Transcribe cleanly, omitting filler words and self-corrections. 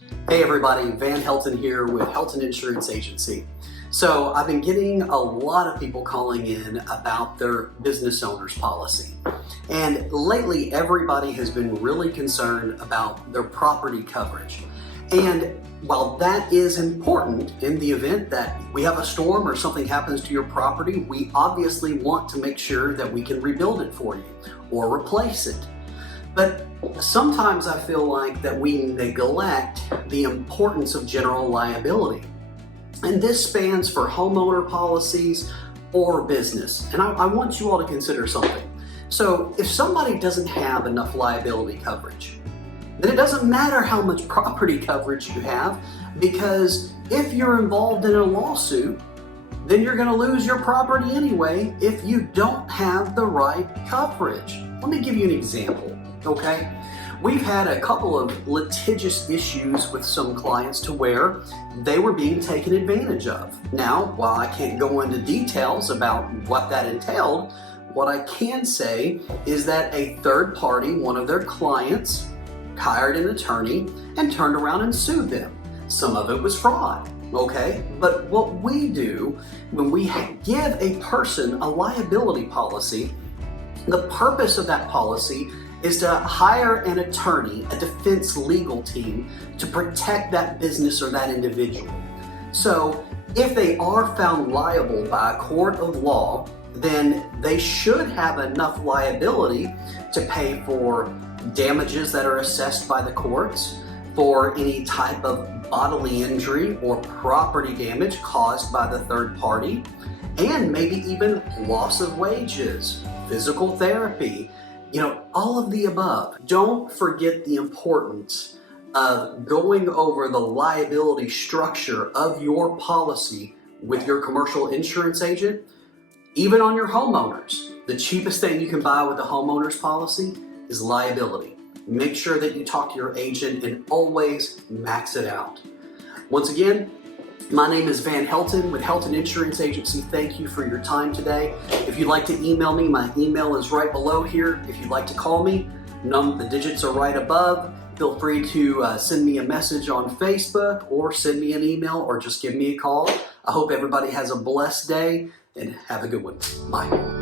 Hey everybody, Van Helton here with Helton Insurance Agency. So I've been getting a lot of people calling in about their business owner's policy. And lately everybody has been really concerned about their property coverage. And while that is important in the event that we have a storm or something happens to your property, we obviously want to make sure that we can rebuild it for you or replace it. But sometimes I feel like that we neglect the importance of general liability. And this spans for homeowner policies or business. And I want you all to consider something. So if somebody doesn't have enough liability coverage, then it doesn't matter how much property coverage you have, because if you're involved in a lawsuit, then you're going to lose your property anyway if you don't have the right coverage. Let me give you an example. Okay, we've had a couple of litigious issues with some clients to where they were being taken advantage of. Now, while I can't go into details about what that entailed, what I can say is that a third party, one of their clients, hired an attorney and turned around and sued them. Some of it was fraud. Okay, but what we do when we give a person a liability policy, the purpose of that policy is to hire an attorney, a defense legal team, to protect that business or that individual. So if they are found liable by a court of law, then they should have enough liability to pay for damages that are assessed by the courts, for any type of bodily injury or property damage caused by the third party, and maybe even loss of wages, physical therapy, all of the above. Don't forget the importance of going over the liability structure of your policy with your commercial insurance agent. Even on your homeowners, the cheapest thing you can buy with a homeowner's policy is liability. Make sure that you talk to your agent and always max it out. Once again, my name is Van Helton with Helton Insurance Agency. Thank you for your time today. If you'd like to email me, my email is right below here. If you'd like to call me, the digits are right above. Feel free to send me a message on Facebook or send me an email or just give me a call. I hope everybody has a blessed day and have a good one. Bye.